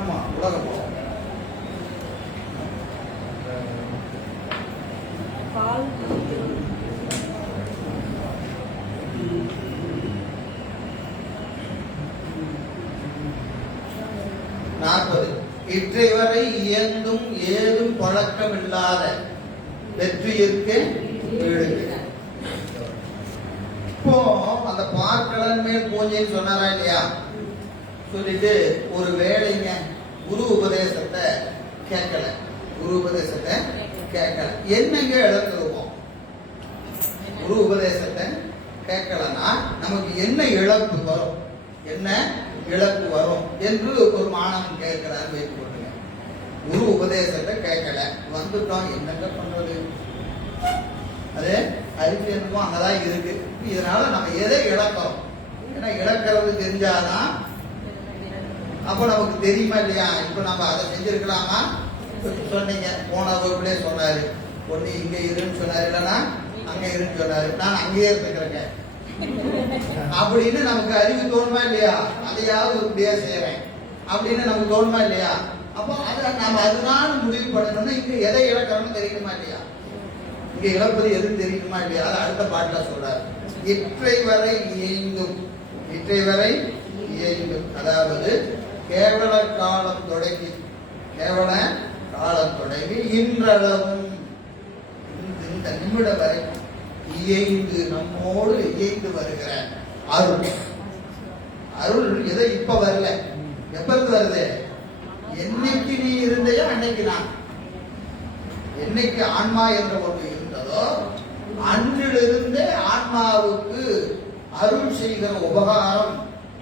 ஆமா உலகம் இற்றைவரை இயங்கும் ஏதும் பழக்கம் இல்லாத வெற்றியிற்கு இப்போ அந்த பார்க்கலன் மேல் பூஜைன்னு சொன்னாரா இல்லையா? சொல்லிட்டு ஒரு வேலைங்க குரு உபதேசத்தை கேட்கல, குரு உபதேசத்தை கேட்கல, என்னங்க இழந்துருவோம்? குரு உபதேசத்தை கேட்கலன்னா நமக்கு என்ன இழப்பு வரும், என்ன இழப்பு வரும் என்று ஒரு மாணவன் கேட்கிறார் வைத்து கொள்ளுங்க. குரு உபதேசத்தை கேட்கல, வந்துட்டோம், என்னங்க பண்றது? அது அறிவு என்னமோ அங்கதான் இருக்கு. இதனால நம்ம எதை இழக்கிறோம்? ஏன்னா இழக்கிறது தெரிஞ்சாதான் அப்ப நமக்கு தெரியுமா இல்லையா? இப்ப நம்ம அதை செஞ்சிருக்கலாமா? சொன்னீங்க, போன வகுப்புலே சொன்னாரு, ஒண்ணு இங்க இருன்னு சொன்னாரு, இல்லைன்னா அங்க இருன்னு சொன்னாரு, நான் அங்கேயே இருந்துக்கிறேங்க அப்படின்னு நமக்கு அறிவு தோணுமா இல்லையா? அதையாவது இப்படியா செய்யறேன் அப்படின்னு நமக்கு தோணுமா இல்லையா? அப்போ அதை நம்ம அதனால முடிவு பண்ணணும்னா இங்க எதை இழக்கிறோம்னு தெரியணுமா இல்லையா? இங்க இழப்பது எதுவும் தெரியணுமா இல்லையா? அது அடுத்த பாட்டுல சொல்றாரு. இற்றை வரை இயங்கும், இற்றை வரை இயங்கும், அதாவது கேவல காலம் தொடங்கி, கேவல காலம் தொடங்கி இன்றளவும் இந்த நிமிடம் வரை இயைந்து நம்மோடு இயைந்து வருகிற அருள். அருள் எதை இப்ப வரல, எப்ப இருந்து வருது? என்னைக்கு நீ இருந்தையோ அன்னைக்கு நான், என்னைக்கு ஆன்மா என்ற ஒன்று இருந்ததோ அன்றிலிருந்தே ஆன்மாவுக்கு அருள் செய்கிற உபகாரம்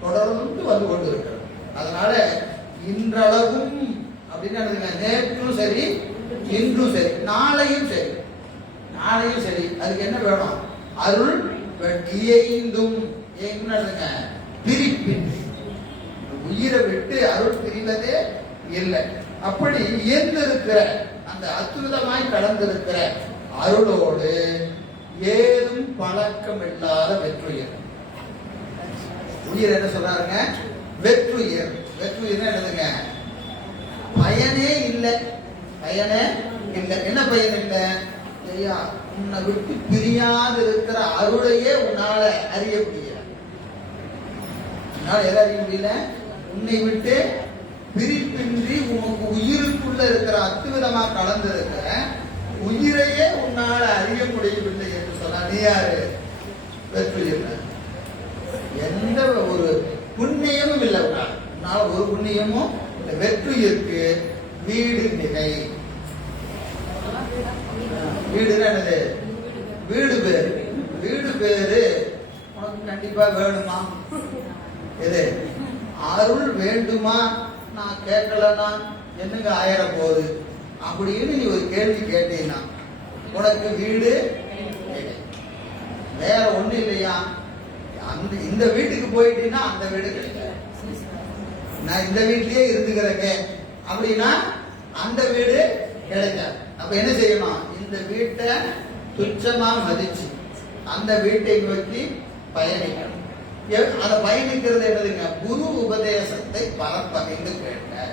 தொடர்ந்து வந்து கொண்டிருக்கிறது. அதனால இன்றளவும் அப்படின்னு நேற்றும் சரி, இன்றும் சரி, நாளையும் சரி, நாளையும் சரி, அதுக்கு என்ன வேணும்? அருள் இயைந்தும், பிரிப்பின்றி, உயிரை விட்டு அருள் பிரிவதே இல்லை. அப்படி இயந்திருக்கிற அந்த அற்புதமாய் கடந்திருக்கிற அருளோடு ஏதும் பழக்கம் இல்லாத வெற்றுயிர். உயிர் என்ன சொல்றாருங்க? வெற்றுயிர். வெற்றுயிர் என்னதுங்க? பயனே இல்லை, பயனே இல்லை. என்ன பயன் இல்லை? ஐயா, உன்னை விட்டு பிரியாது இருக்கிற அருளையே உன்னால அறிய முடியல. உன்னால எதை அறிய முடியல? உன்னை விட்டு பிரிப்பின்றி உனக்கு உயிருக்குள்ள இருக்கிற அத்துவிதமா கலந்திருக்கிற உயிரையே உன்னால அறிய முடியவில்லை என்று சொன்னா நீ யாரு? வெற்றுயிர். எந்த ஒரு புண்ணியமும் இல்லை உன்னால, உன்னால ஒரு புண்ணியமும் இந்த வெற்றுயிருக்கு வீடு மிகை. வீடு என்னது? வீடு பேரு. வீடு பேரு உனக்கு கண்டிப்பா வேணுமா? எது? அருள் வேண்டுமா? நான் கேட்கலன்னா என்னங்க ஆயிர போகுது அப்படின்னு நீ ஒரு கேள்வி கேட்டீங்கன்னா உனக்கு வீடு வேற ஒண்ணு இல்லையா? அந்த இந்த வீட்டுக்கு போயிட்டீங்கன்னா அந்த வீடு கிடைக்காது. நான் இந்த வீட்லயே இருந்துக்கிறேங்க அப்படின்னா அந்த வீடு கிடைக்காது. அப்ப என்ன செய்யணும்? இந்த வீட்டை துச்சமா மதிச்சு அந்த வீட்டை நோக்கி பயணிக்கணும். அதை பயணிக்கிறது என்னதுங்க? குரு உபதேசத்தை பரப்பமைந்து கேட்க,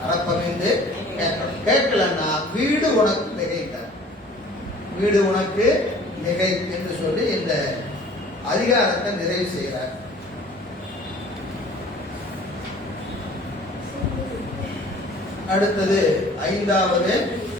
பரப்பமைந்து கேட்கணும். கேட்கலன்னா வீடு உனக்கு மிகைத்த, வீடு உனக்கு மிகை என்று சொல்லி இந்த அதிகாரத்தை நிறைவு செய்கிறார். அடுத்தது 5வது